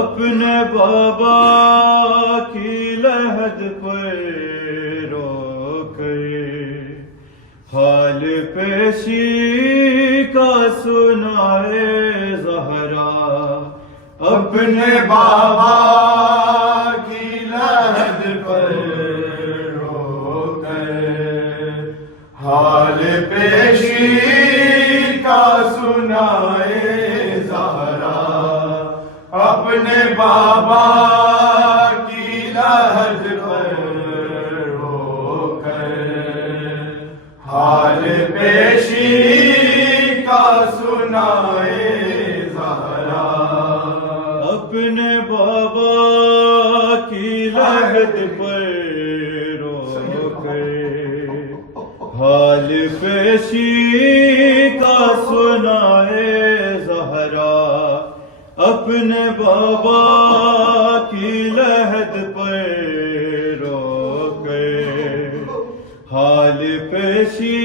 اپنے بابا کی لحد پر رو کر حال پیشی کا سنائے زہرا اپنے بابا کی لحد پر رو کر حال پیشی کا سنائے زہرا اپنے بابا کی لحد پر رو کر حال پیشی کا سنائے زہرا اپنے بابا کی لحد پر رو کر حال پیشی کا سنائے زہرا اپنے بابا کی لحد پر رو کر حال پیشی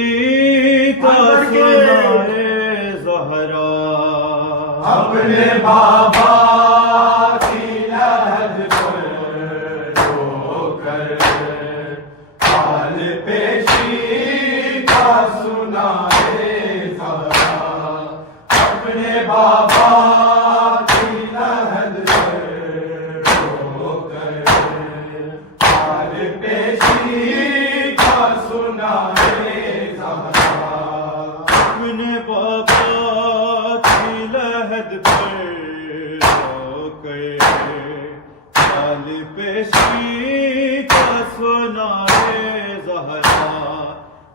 کا سنائے زہرا اپنے بابا کی لحد پر رو کر حال پیشی کا سنائے زہرا اپنے بابا کی لحد پر رو کر حال پیشی کا سنائے زہرا اپنے بابا کی لحد پر رو کر حال پیشی کا سنائے زہرا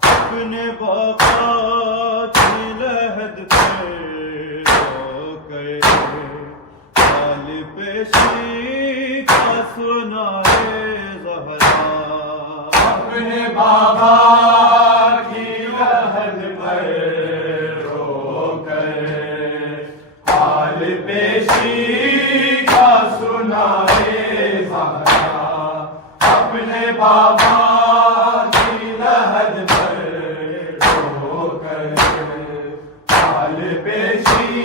اپنے بابا کی لحد پر رو کر حال پیشی کا سنائے زہرا اپنے بابا کی لحد پر رو کر حال پیشی کا سنائے زہرا اپنے بابا کی لحد پر رو کر حال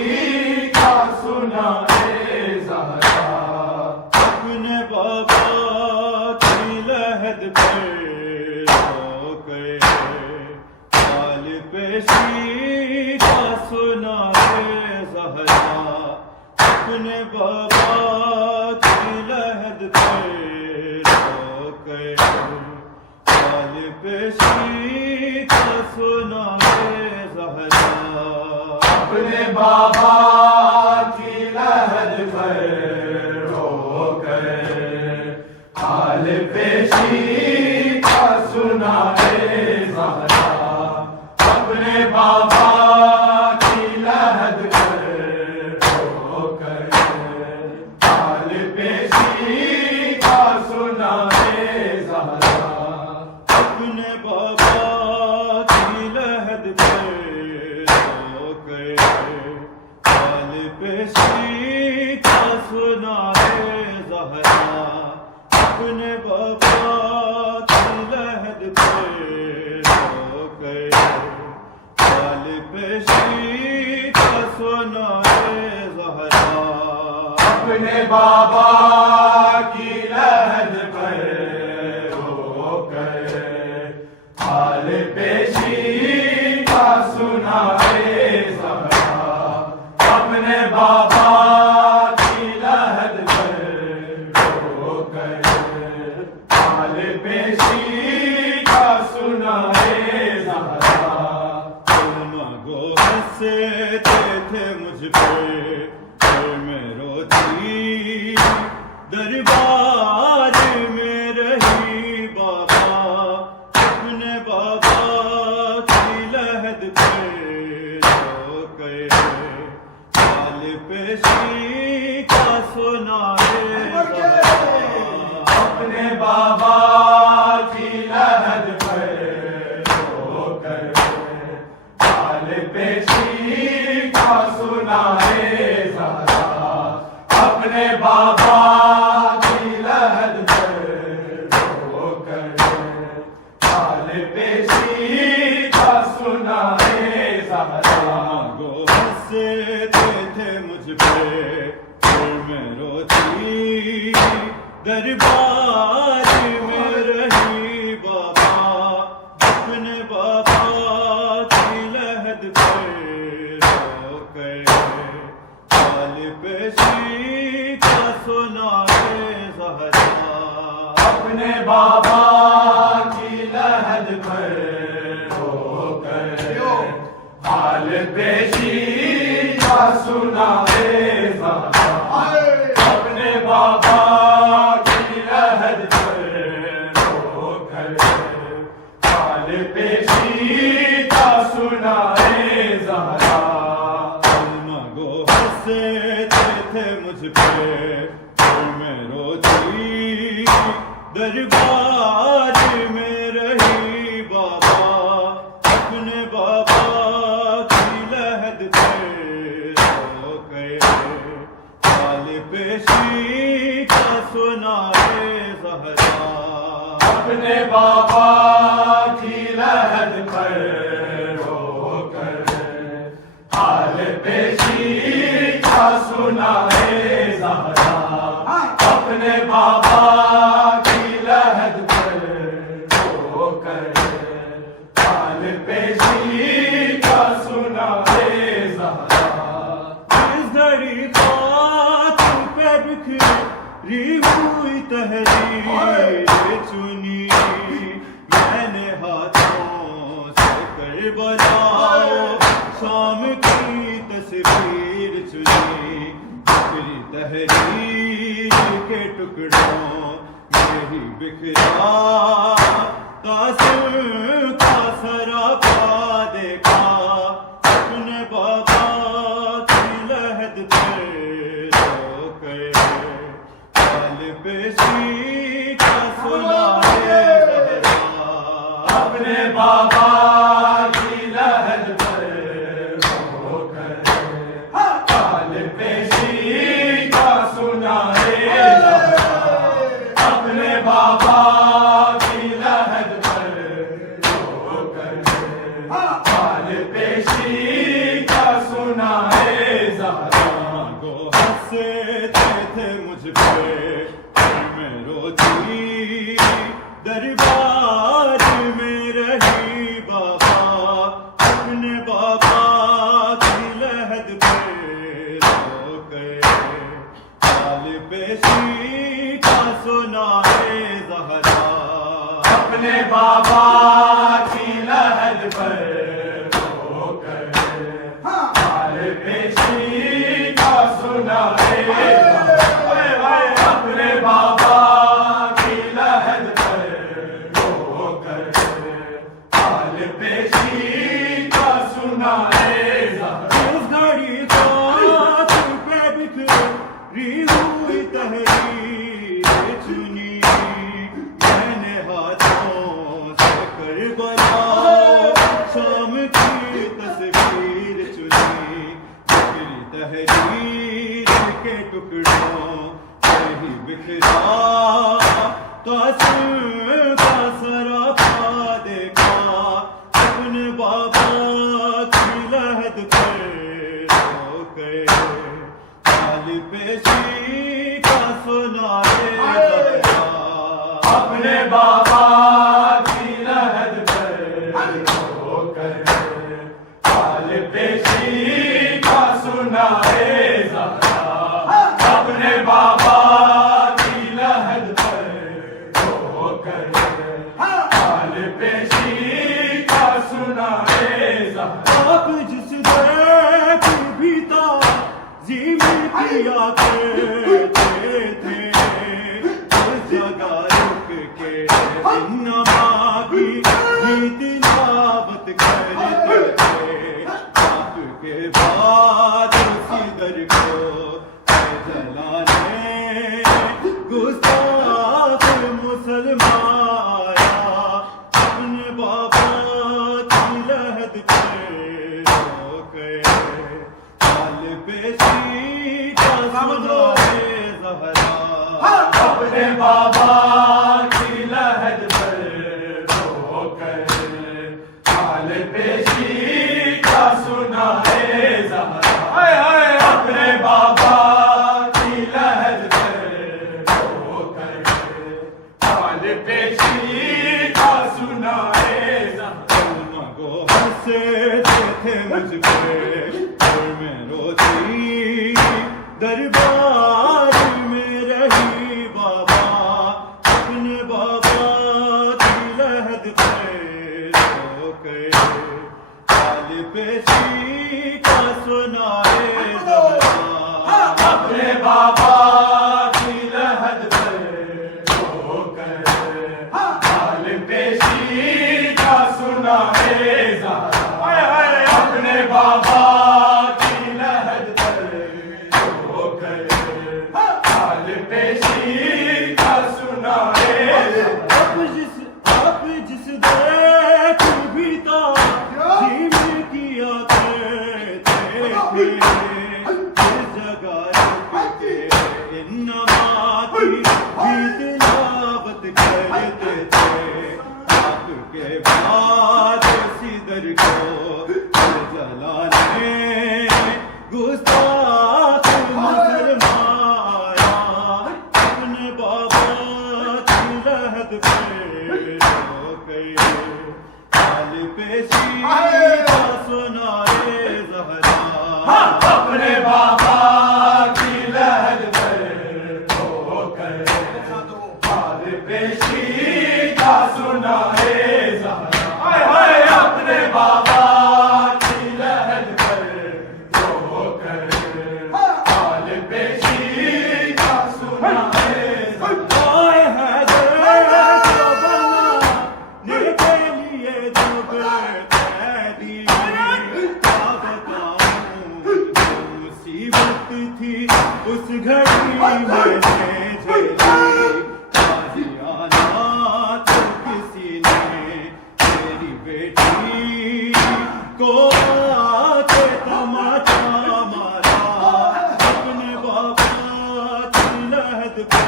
پیشی کا سنائے زہرا اپنے بابا کی لحد پر رو کر حال پیشی کا سنائے زہرا اپنے بابا کی لحد پر رو کر حال پیشی کا سنائے زہرا اپنے بابا کی لحد پر رو کر حال پیشی کا سنائے زہرا اپنے بابا کی لحد پر رو کر حال پیشی کا سنائے زہرا اپنے بابا کی لحد پر رو کر حال پیشی کا سنائے زہرا اپنے بابا کی لحد پر رو کر حال پیشی کا سنائے زہرا اپنے بابا کی لحد پر رو کر حال پیشی کا سنائے زہرا اپنے بابا کی لحد پر رو کر حال پیشی کا سنائے زہرا مانگو ہنستے تھے مجھ پہ پھر میں روتی دربار میں رہی بابا اپنے بابا کی لحد پہ رو کر حال پیشی کا سنائے زہرا اپنے بابا کی لحد پر رو کر حال پیشی کا سنائے زہرا اپنے بابا کی لحد پر رو کر حال پیشی کا سنائے زہرا مانگو ہنستے تھے مجھ پہ پھر میں روتی تھی دربار میں رہی بابا اپنے بابا کی لحد پر رو کر حال پیشی کا سنائے زہرا اپنے بابا کی لحد پر رو کر حال پیشی کا سنائے زہرا اپنے بابا کی لحد پر رو کر حال پیشی کا سنائے زہرا کلمہ گو ہنستے تھے مجھ پہ اور میں روتی دربار میں رہی بابا اپنے بابا کی لحد پہ رو گئے حال پیشی کا سنائے زہرا اپنے بابا کی لحد پر رو کر حال پیشی کا سنائے زہرا اپنے بابا کی لحد پر رو کر حال پیشی کا سنائے زہرا اس گھڑی خاک پہ بکھری ہوئی تحریر چنی میں نے ہاتھوں سے کربلا شام کی تصویر چنی بکھری تحریر کے ٹکڑوں میں ہی بکھرا قاسم کا سراپا دیکھا اپنے بابا کی لحد پر رو کر حال پیشی کا سنائے زہرا اپنے بابا کی لحد پر رو کر حال پیشی کا سنائے زہرا اپنے بابا کی لحد پر رو کر حال پیشی کا سنائے زہرا گو ہنستے تھے مجھ پہ میں روتی دربار میں رہی بابا اپنے بابا کی لحد پہ رو گئے حال پیشی کا سنائے زہرا اپنے بابا کی لحد پر رو کر حال پیشی کا سنائے زہرا اپنے بابا کی لحد پر رو کر حال پیشی کا سنائے زہرا اس گھڑی خاک پہ بکھری ہوئی تحریر چنی میں نے ہاتھوں سے کربلا شام کی تصویر چنی بکھری تحریر کے ٹکڑوں میں ہی بکھرا قاسم کا سراپا دیکھا اپنے بابا کی لحد پر رو گئے حال پیشی کا سنائے زہرا اپنے بابا کی لحد پر رو کر حال پیشی کا سنائے زہرا اپنے بابا کی لحد پر رو کر حال پیشی کا سنائے زہرا آپ جس دیکھ بھی تعظیم کیا کرتے تھے اس جگہ رک کے انما کی تلاوت کرتے تھے آپ کے بعد اسی در کو جلانے گستاخ مسلمان آیا اپنے بابا کی لحد پر رو گئے حال پیشی کا سنائے زہرا اپنے بابا کی لحد پر رو کر حال پیشی کا سنائے زہرا اپنے بابا کی لحد پر لحد پر رو کر حال پیشی کا سنا ہے زہرا اپنے بابا کی لحد پر رو کر حال پیشی کا سنا ہے آپ جس دیکھ بھی تو جیم کیا کرتے تھے جگہ رکھتے انماتی بھی تلاوت کرتے تھے آپ کے بعد سدر کو جلانے گستاخ مسلمان اپنے بابا کی لحد پہ رو گئے حال پیشی کا سنائے زہرا اپنے بابا کی لحد پر رو کر حال پیشی کا سنا ہے زہرا اپنے بابا کی لحد پر رو کر حال پیشی کا سنا ہے اس گھڑی میں جھیلی تازیانہ تو کسی نے تیری بیٹی کو آتے تماچا مارا اپنے بابا کی لحد پہ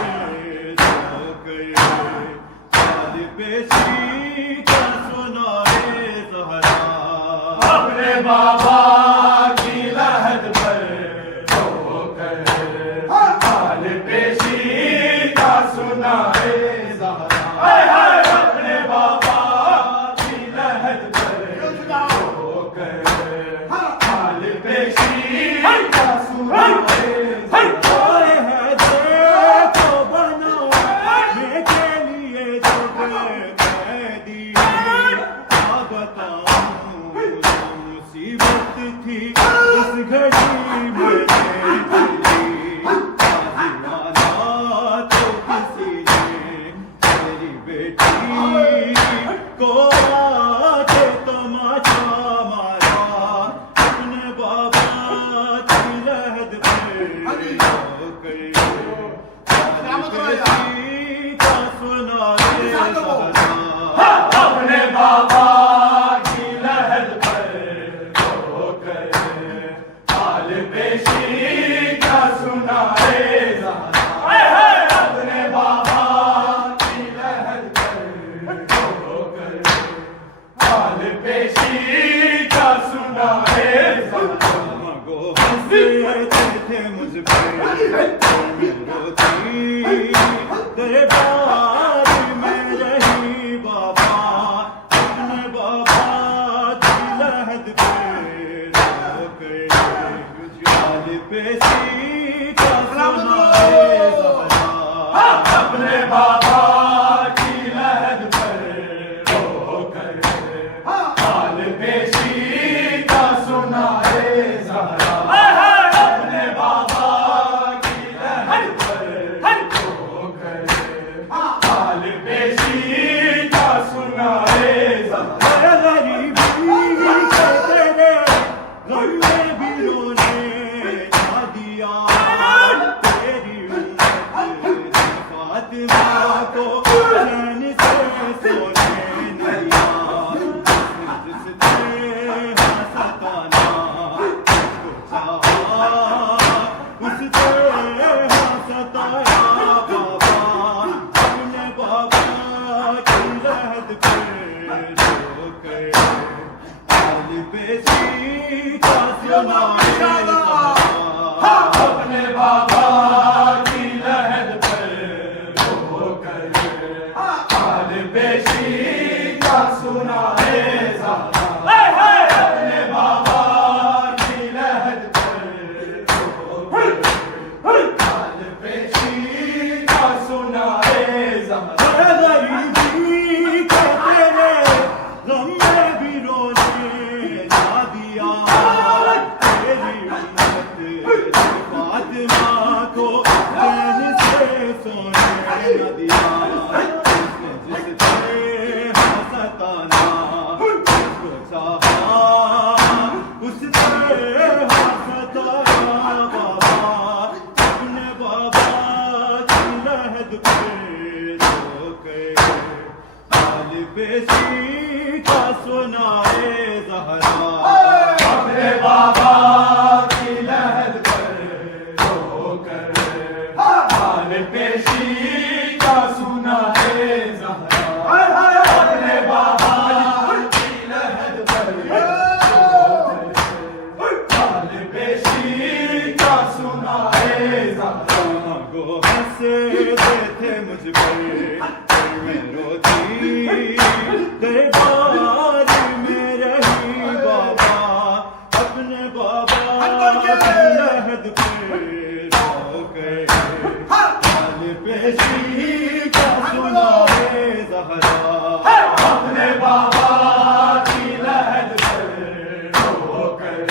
رو گئے حال پیشی کا سنائے زہرا اپنے بابا کی لحد پر حال پیشی کا سنا ہے زہرا اپنے بابا کی لحد پر رو کر حال پیشی کا سنا ہے کو بنا میں کے لیے جب قیدی بتاؤں مصیبت تھی اس گھڑی میں کو آتے تماچا مارا اپنے بابا کی لحد پہ رو گئے حال پیشی کا سنائے زہرا اپنے بابا کی لحد پر رو کر حال پیشی کا سنا ہے زہرا اپنے بابا کی لحد پر رو کر حال پیشی کا سنا ہے زہرا گو ہنستے تھے مجھ پہ روتی دربار میں رہی بابا اپنے بابا کی لحد پہ رو گئے حال پیشی کا سنائے زہرا اپنے بابا کی لحد پر رو کر حال پیشی کا سنا ہے زہرا اپنے بابا کی لحد پر رو کر حال پیشی کا سنا ہے زہرا غریبی کے تیرے غم میں بھی رونے جا دیا تیری امت فاطمہ کو چین سے سونے نہ دیا جس نے ستانا اس کو چاہا اس نے ستایا بابا اپنے بابا کی لحد پہ رو گئے حال پیشی کا سنائے زہرا اپنے بابا کی لحد پر رو کر نہ دیا جس نے ستانا اس کو چاہا اس نے ستایا بابا اپنے بابا کی لہد پہ رو کے حال پیشی کا سنائے زہرا اپنے بابا کی لہد پر رو کر حال پیشی کا سنائے زہرا اپنے بابا کی لہد پر رو کر حال پیشی کا سنائے زہرا گو ہنستے تھے مجھ پر میں روتی دربار میں رہی بابا اپنے بابا کی لہد پہ رو کے حال پیشی کا سنائے زہرا اپنے بابا کی لہد پہ رو کر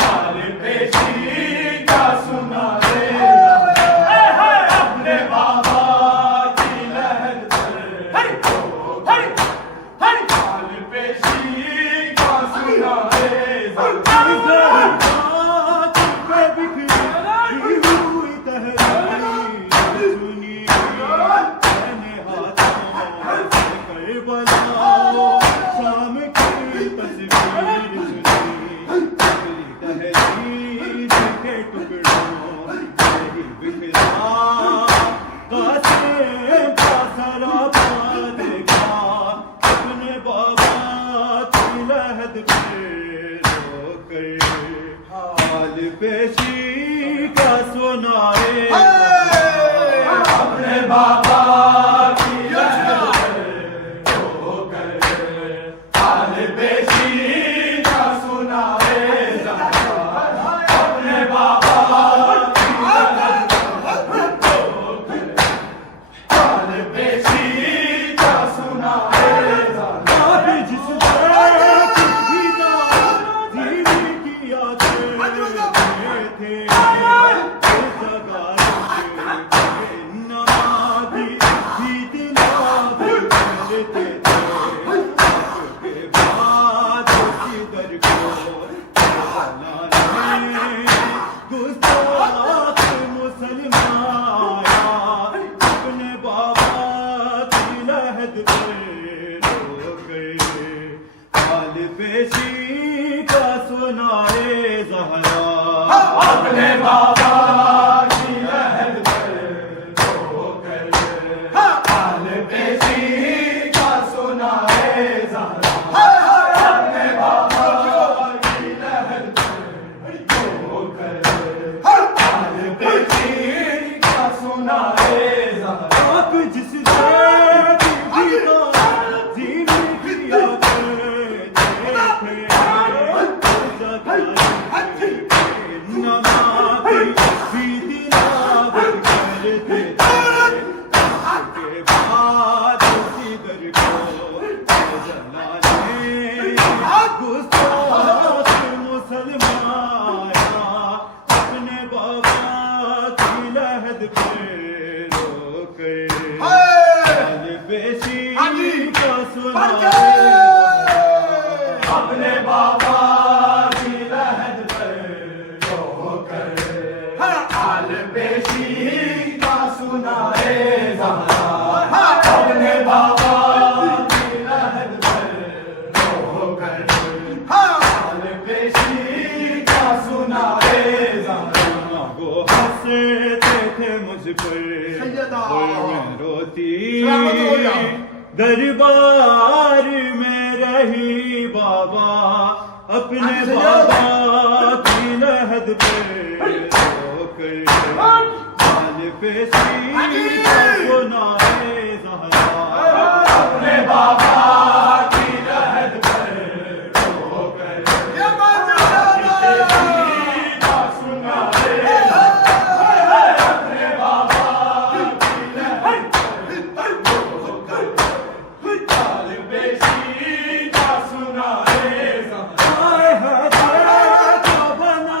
حال پیشی کا سنائے زہرا اپنے بابا کی لہد پہ رو کر حال پیشی کا سنائے زہرا پیشی کا سنائے اپنے بابا کی لہد پہ رو کر حال پیشی کا سنائے زہرا اپنے بابا کی لہد پہ رو کر حال پیشی کا سنائے زہرا جس پیشی کا سنائے زہرا اپنے بابا کی لہد پر رو کر حال پیشی کا سنائے زہرا اپنے بابا کی لہد پر رو کر حال پیشی کا سنائے زہرا جس اپنے بابا کی لہد پر رو کر حال پیشی کا سنائے زہرا اپنے بابا کی لہد پر رو کر حال پیشی کا سنائے زہرا وہ ہنستے تھے مجھ پر میں روتی دربار میں رہی بابا اپنے بابا کی لہد پہ رو کر حال پیشی کا سنائے زہرا اپنے بابا کی لہد پہ رو کر حال پیشی کا سنائے اپنے بابا کی لہد پہ رو کر حال پیشی کا سنائے زہرا بنا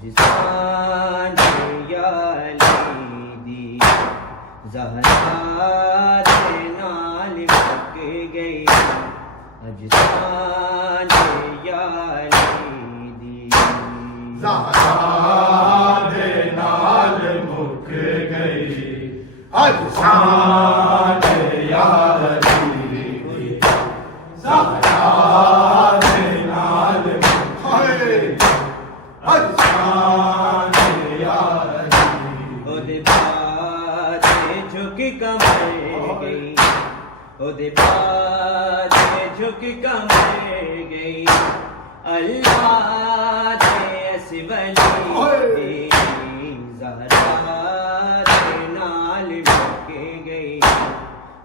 اج سانجھ یالی دی زہرا دے نال مک گئی اج سانجھ یالی دی زہرا دے نال مک گئی اج سانجھ یالی دی زہرا دے نال اج سانجھ یالی اودے بعد جھک کمر گئی اودے بعد جھک کمر گئی اللہ دے اس ولی دی زہرا دے نال مک گئی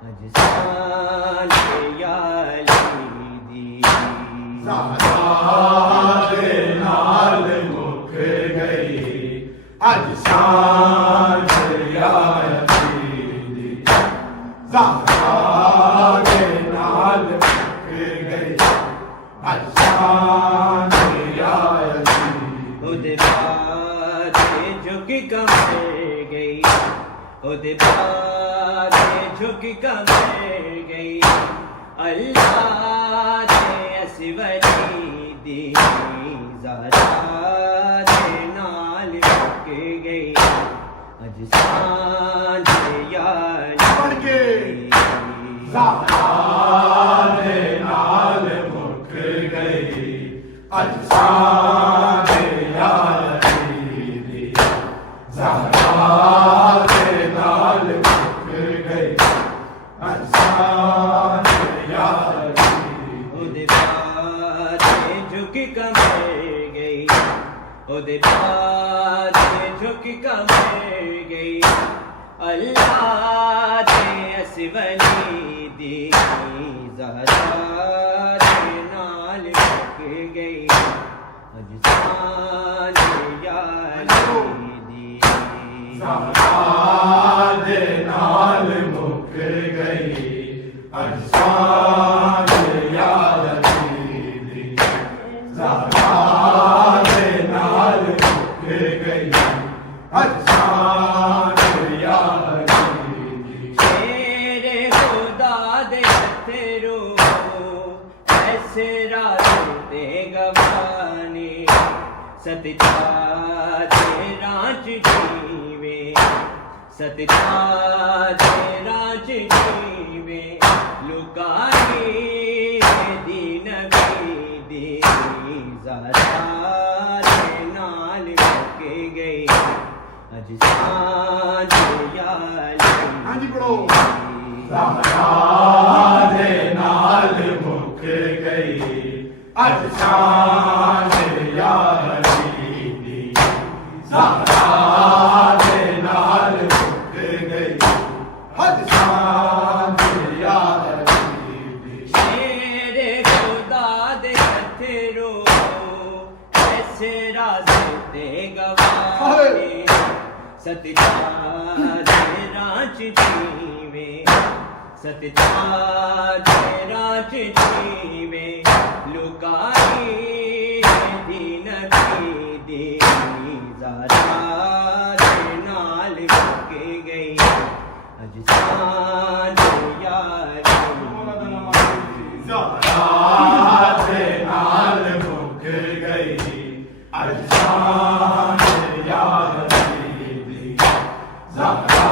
اج سانجھ یالی دی زہرا دے نال مک گئی اج سانجھ یالی دی زہرا دے نال مک گئی اج سانجھ یالی اودے بعد جھک کمر گئی اودے بعد جھک کمر گئی اللہ دے اس ولی دی زہرا دے نال مک گئی اج سانجھ پڑھ کے یالی زہرا دے نال مک گئی اج سانجھ یالی دی زہرا دے نال مک گئی اج سانجھ یالی اودے بعد جھک کمر گئی اودے بعد جھک کمر گئی اللہ دے اس ولی دی زہرا دے نال مک گئی اج سانجھ یالی دی زہرا دے نال مک گئی اج سانجھ یالی دی زہرا دے نال مک گئی اج سانجھ یالی دی تیرے خدا دے ہتھرو ایسے راز دے گوانے ستچا دے رانچ جیوے ستچا دے رانچ جیوے لکائی دی نبی دی زہرا دے نال مک گئی اج سانجھ ہاں جی پڑھو یالی زہرا دے نال مک گئی اج سانجھ یالی دی زہرا دے نال مک گئی اج سانجھ یالی دی تیرے خدا دے ہتھرو ایسے راز دے گوانے ستچا دے رانچ جیوے ستچا دے رانچ جیوے لکائی دی نبی دی زہرا دے نال مک گئی اج سانجھ یالی زہرا دے نال مک گئی اج سانجھ یالی دی زہرا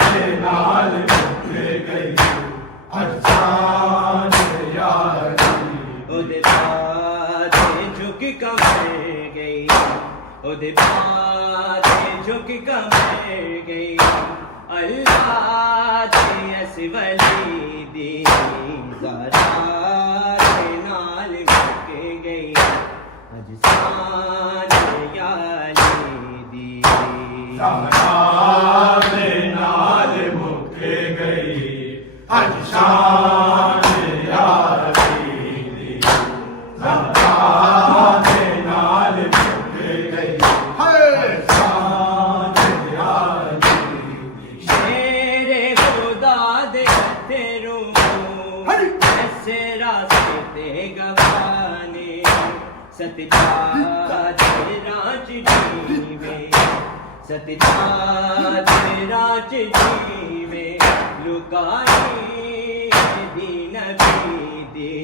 دے نال مک گئی اج سانجھ یالی اودے بعد جھک کمر گئی اودے بعد جھک کمر گئی اللہ دے اس ولی دی زہرا دے نال مک گئی اج سانجھ یالی دی زہرا دے نال مک گئی اج سانجھ یالی دی زہرا دے نال مک گئی اج سانجھ یالی دی تیرے خدا دے ہتھرو ایسے راستے گوانے ستجاد راج جیوے ستجاد راج جیوے لکائی دین بھی دی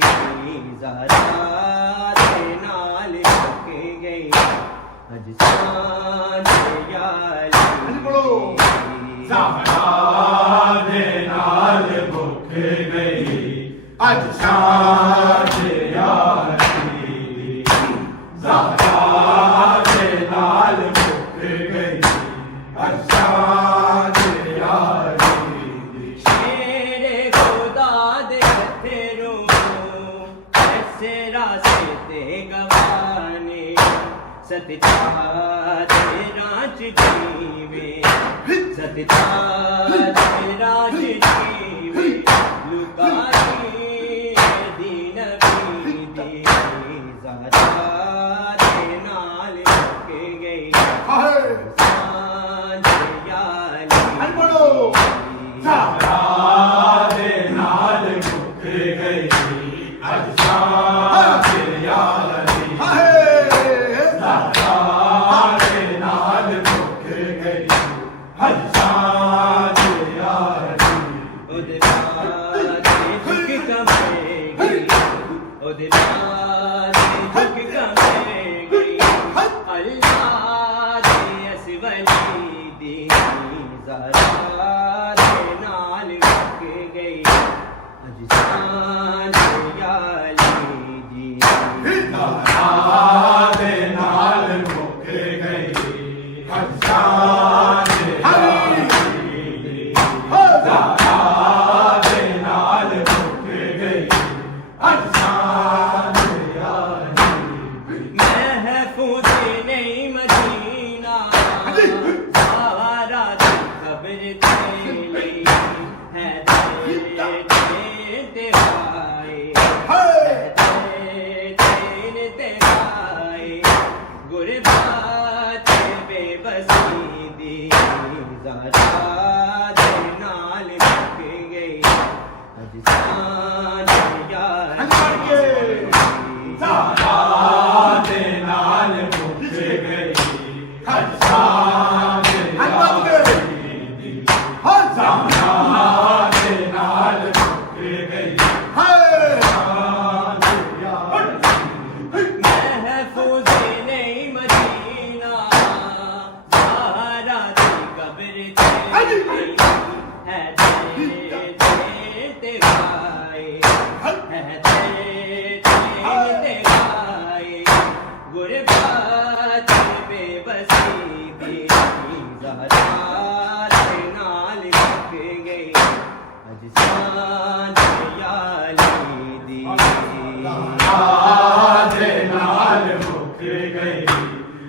زہرا دے نال کے گئی اجسان یالی زہرا دے نال بھک گئی اجسان یالی زہرا دے نال بھک گئی اجسان یالی شیر خدا دے ہتھیروں ایسے راستے گوانے ستجاد راج جیوے ستجاد راج جیوے لکائی دین بھی دی زہرا دے نال کے گئی سانج یالی زہرا دے نال بھک گئی اجسان یالی زہرا دے نال بھک گئی اجسان یالی اودے بادے جھک کمے گئی اودے بادے جھک کمے گئی اللہ دے اسولی دی زہرا دے نال کے گئی اجسان یالی دی زہرا دے نال بھک گئی اجسان یالی زہرا دے نال بھک گئی اجسان یالی محفوظ نہیں مدینہ سارا دل خبر تیلی ہے تین تیرائے غربت بے بسی دی زہرا دے نال بھک گئی اجسان یالی زہرا دے نال بھک گئی اجسان یالی زہرا دے نال بھک گئی اجسان یالی محفوظ نہیں مدینہ سارا دی قبر تیری ہے تین تیرائے ہے تین تیرائے غربت بے بسی دی زہرا دے نال بھک گئی اجسان یالی دی زہرا دے نال بھک گئی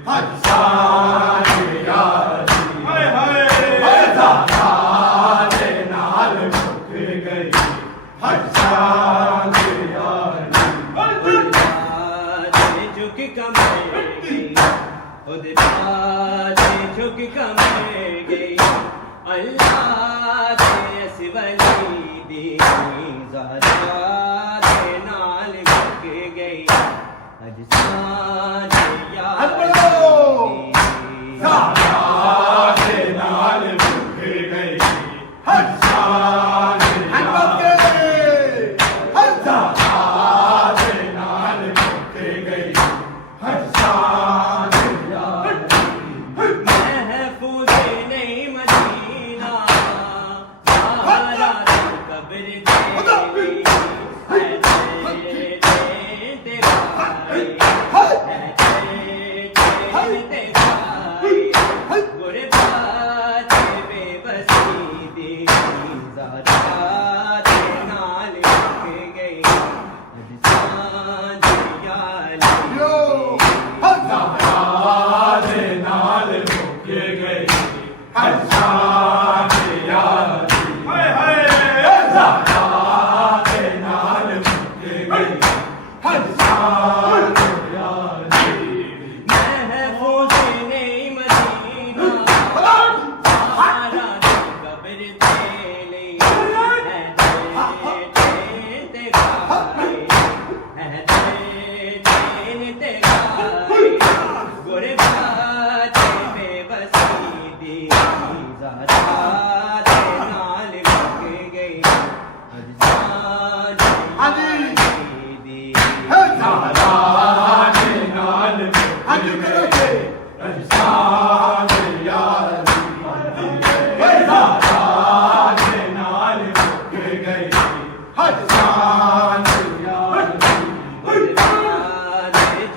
اجسان یالی زہرا دے نال بھک گئی اجسان یالی جھک کمے گئی اودے بادے جھک کمے گئی اللہ دے اسولی دی زہرا دے نال بھک گئی اجسان یالی زہرا دے نال بھک گئی اجسان یالی زہرا دے نال بھک گئی اجسان یالی محفوظ نہیں مدینہ سارا دل قبر تیری ہے تین تیرائے ہے تین تیرائے غربت بے بسی دی زہرا دے نال بھک گئی اجسان یالی زہرا دے نال بھک گئی اجسان یالی زہرا دے نال بھک گئی اجسان یالی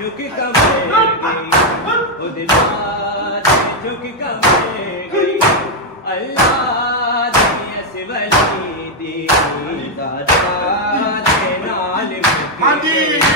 جھک کمر گئی خود بات جھک کمر گئی اللہ دی اس ولی دی ذات دے نال مک گئی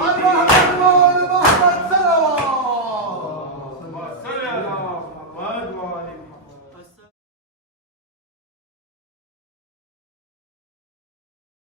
Allah